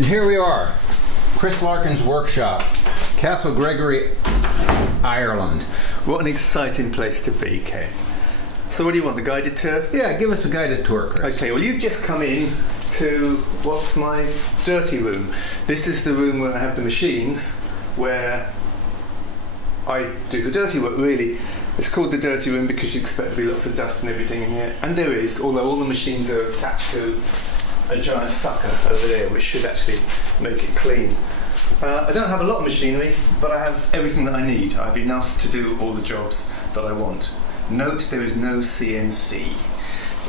And here we are, Chris Larkin's workshop, Castle Gregory, Ireland. What an exciting place to be, Ken. So what do you want, the guided tour? Yeah, give us a guided tour, Chris. Okay, well you've just come in to what's my dirty room. This is the room where I have the machines, where I do the dirty work, really. It's called the dirty room because you expect there to be lots of dust and everything in here. And there is, although all the machines are attached to a giant sucker over there, which should actually make it clean. I don't have a lot of machinery, but I have everything that I need. I have enough to do all the jobs that I want. Note, there is no CNC.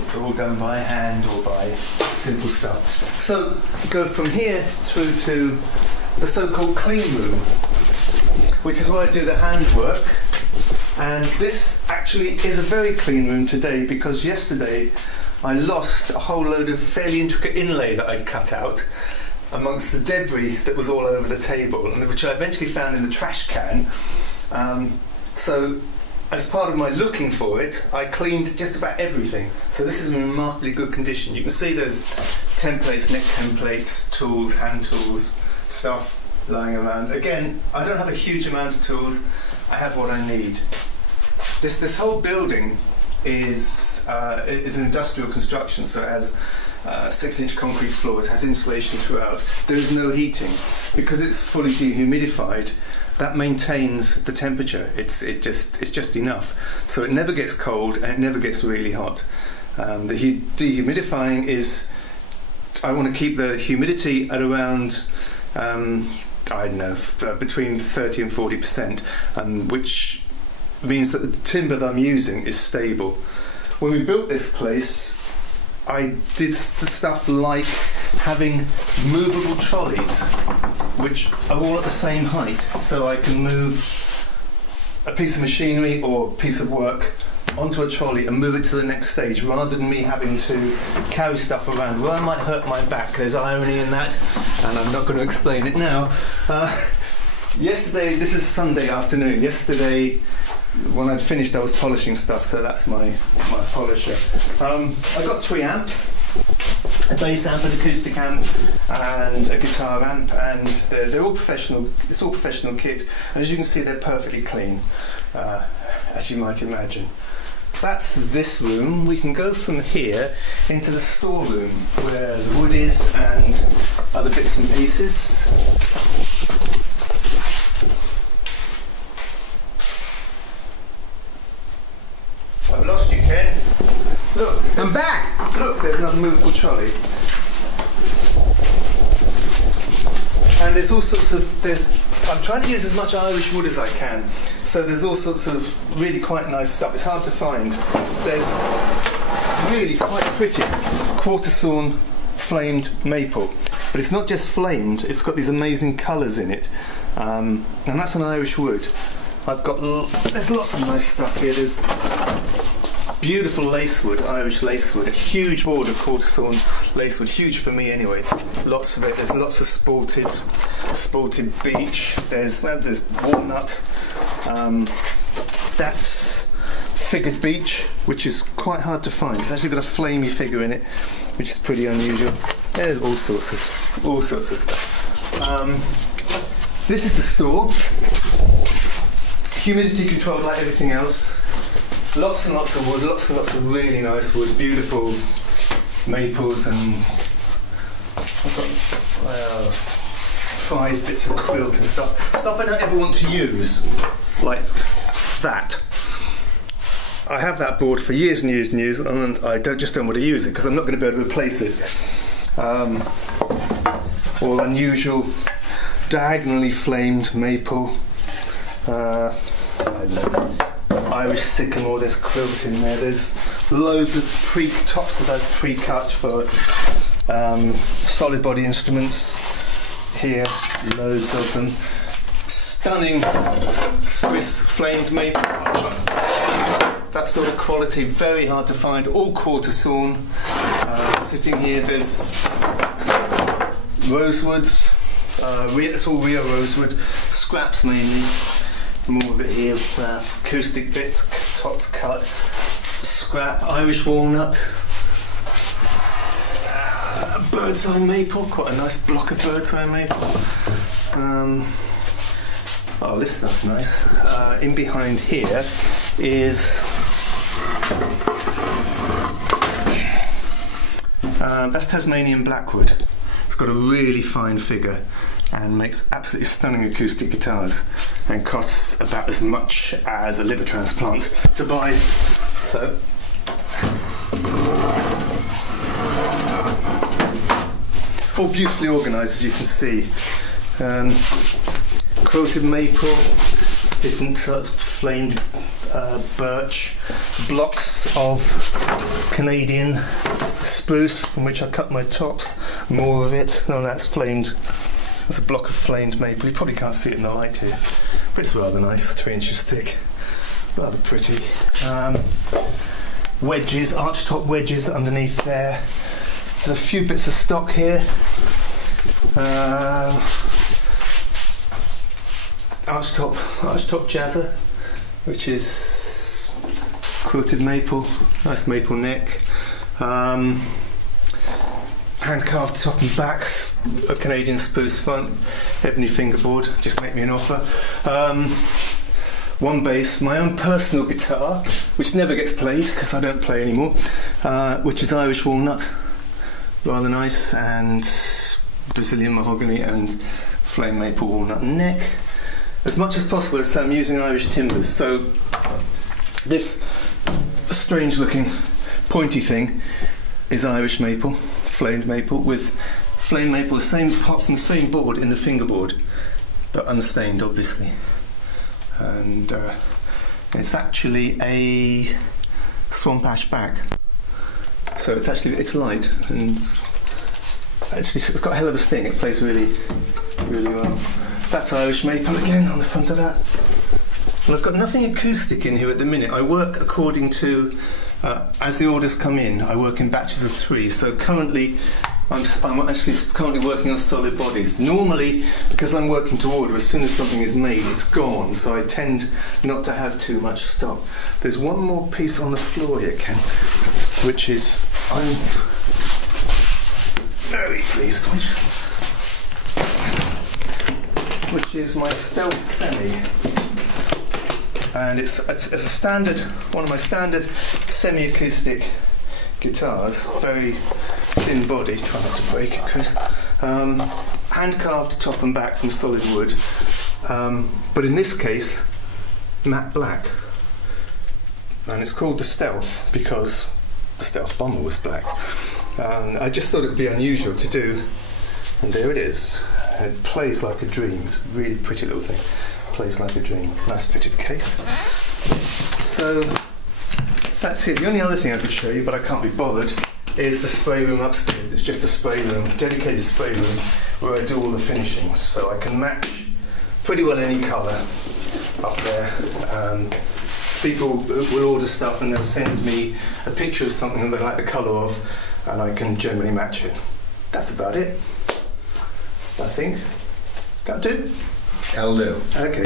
It's all done by hand or by simple stuff. So, go from here through to the so-called clean room, which is where I do the handwork. And this actually is a very clean room today, because yesterday I lost a whole load of fairly intricate inlay that I'd cut out amongst the debris that was all over the table, and which I eventually found in the trash can. So as part of my looking for it, I cleaned just about everything. So this is in remarkably good condition. You can see there's templates, neck templates, tools, hand tools, stuff lying around. Again, I don't have a huge amount of tools. I have what I need. This whole building is an industrial construction, so it has 6-inch concrete floors, has insulation throughout. There is no heating because it's fully dehumidified. That maintains the temperature. It's just enough, so it never gets cold and it never gets really hot. The dehumidifying is, I want to keep the humidity at around I don't know, between 30 and 40%, which means that the timber that I'm using is stable. When we built this place, I did the stuff like having movable trolleys, which are all at the same height, so I can move a piece of machinery or a piece of work onto a trolley and move it to the next stage, rather than me having to carry stuff around where I might hurt my back. There's irony in that, and I'm not going to explain it now. Yesterday, this is Sunday afternoon, yesterday when I'd finished I was polishing stuff, so that's my polisher. I got 3 amps, a bass amp, an acoustic amp and a guitar amp, and they're all professional. It's all professional kit, and as you can see they're perfectly clean, as you might imagine. That's this room. We can go from here into the storeroom where the wood is and other bits and pieces. I've lost you, Ken. Look, I'm back! Look, there's another movable trolley. And there's all sorts of, I'm trying to use as much Irish wood as I can. So there's all sorts of really quite nice stuff. It's hard to find. There's really quite pretty quarter sawn flamed maple. But it's not just flamed, it's got these amazing colours in it. And that's an Irish wood. There's lots of nice stuff here. There's beautiful lacewood, Irish lacewood, a huge board of quarter sawn lacewood, huge for me anyway. Lots of it. There's lots of spalted beech. There's walnut. That's figured beech, which is quite hard to find. It's actually got a flamey figure in it, which is pretty unusual. There's all sorts of stuff. This is the store. Humidity controlled like everything else. Lots and lots of wood, lots and lots of really nice wood, beautiful maples, and I've got prize bits of quilt and stuff I don't ever want to use, like that. I have that board for years and years and years, and I just don't want to use it because I'm not going to be able to replace it. All unusual diagonally flamed maple. I don't know, Irish sycamore, there's quilt in there, there's loads of tops that I've pre-cut for solid body instruments here, loads of them. Stunning Swiss flamed maple. That sort of quality, very hard to find, all quarter sawn. Sitting here, there's rosewoods, it's all real rosewood, scraps mainly. More of it here, acoustic bits, tops cut, scrap, Irish walnut, bird's eye maple, quite a nice block of bird's eye maple. Oh, this stuff's nice. In behind here is that's Tasmanian blackwood. It's got a really fine figure and makes absolutely stunning acoustic guitars and costs about as much as a liver transplant to buy. So all beautifully organised, as you can see. Quilted maple, different sort of flamed birch, blocks of Canadian spruce from which I cut my tops, more of it. No, that's flamed. That's a block of flamed maple. You probably can't see it in the light here, but it's rather nice, 3 inches thick, rather pretty. Wedges, archtop wedges underneath there. There's a few bits of stock here. Archtop jazzer, which is quilted maple, nice maple neck. Hand carved top and backs, a Canadian spruce front, ebony fingerboard, just make me an offer. One bass, my own personal guitar, which never gets played because I don't play anymore, which is Irish walnut, rather nice, and Brazilian mahogany and flame maple walnut neck. As much as possible, I'm using Irish timbers, so this strange looking pointy thing is Irish maple, flamed maple, with flame maple, apart from the same board in the fingerboard, but unstained obviously. And it's actually a swamp ash back, so it's light, and actually it's got a hell of a sting. It plays really well. That's Irish maple again on the front of that. Well, I've got nothing acoustic in here at the minute. I work according to as the orders come in. I work in batches of 3. So currently I'm actually currently working on solid bodies. Normally, because I'm working to order, as soon as something is made, it's gone. So I tend not to have too much stock. There's one more piece on the floor here, Ken, which is I'm very pleased with, which is my Stealth Semi. And it's a standard, one of my standard semi-acoustic guitars, very thin body, try not to break it, Chris. Hand carved top and back from solid wood, but in this case, matte black. And it's called the Stealth because the Stealth bomber was black. I just thought it would be unusual to do, and there it is. It plays like a dream. It's a really pretty little thing. Plays like a dream. Nice fitted case. So that's it. The only other thing I could show you, but I can't be bothered, is the spray room upstairs. It's just a spray room, dedicated spray room, where I do all the finishing. So I can match pretty well any colour up there. People will order stuff and they'll send me a picture of something that they like the colour of, and I can generally match it. That's about it, I think. That'll do? That'll do. Okay.